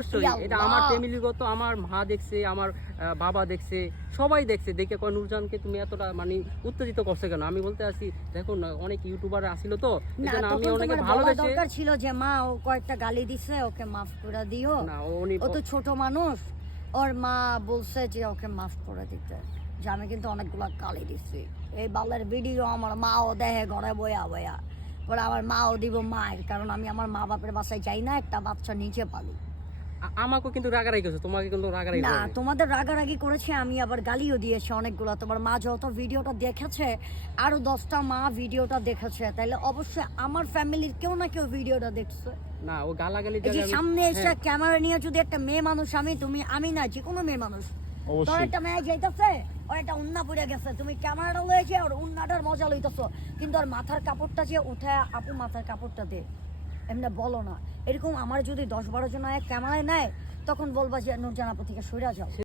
অবশ্যই এটা আমার ফ্যামিলিগত, আমার মা দেখছে, আমার বাবা দেখছে, সবাই দেখছে, দেখে কয় নূরজাহানকে তুমি এতটা মানে উত্তেজিত করছো কেন? আমি বলতে আছি দেখুন অনেক ইউটিউবার আসিল তো, এজন্য আমি অনেকে ভালোবেসে। দরকার ছিল যে মা ও কয়েকটা গালি দিছে, ওকে মাফ করে দিও। না ও তো ছোট মানুষ, ওর মা বলছে যে ওকে মাফ করে দিতে, যে আমি কিন্তু অনেকগুলা গালি দিছি। এই বালের ভিডিও আমার মাও দেখে ঘরে বয়া বয়া, পরে আমার মাও দিব মায়ের, কারণ আমি আমার মা বাপের বাসায় যাই না, একটা বাচ্চা নিচে পালি। আমাকে কিন্তু রাগারাগি করছে, তোমাকে কিন্তু রাগারাগি না, করে। তোমাদের রাগারাগি করেছে, আমি আবার গালিও দিয়েছি অনেকগুলো। তোমার মা যত ভিডিওটা দেখেছে, আরো 10টা মা ভিডিওটা দেখেছে, তাহলে অবশ্যই আমার ফ্যামিলির কেউ না কেউ ভিডিওটা দেখছে। না ও গালাগালি এই যে সামনে এসে ক্যামেরা নিয়ে যদি একটা মেয়ে মানুষ, আমি না, যে কোনো মেয়ে মানুষ, তোর একটা মেয়ে যাইতেছে, ওর একটা উন্না পড়ে গেছে, তুমি ক্যামেরাটা লয়েছে ওর উন্নাটার মজা লইতেছো, কিন্তু আর মাথার কাপড়টা যে উঠে, আপু মাথার কাপড়টা দে, এমনি বলো না। এরকম আমার যদি 10-12 জন ক্যামেরায় নেয়, তখন বলবা যে নূরজাহান আপু থেকে সরে যাও।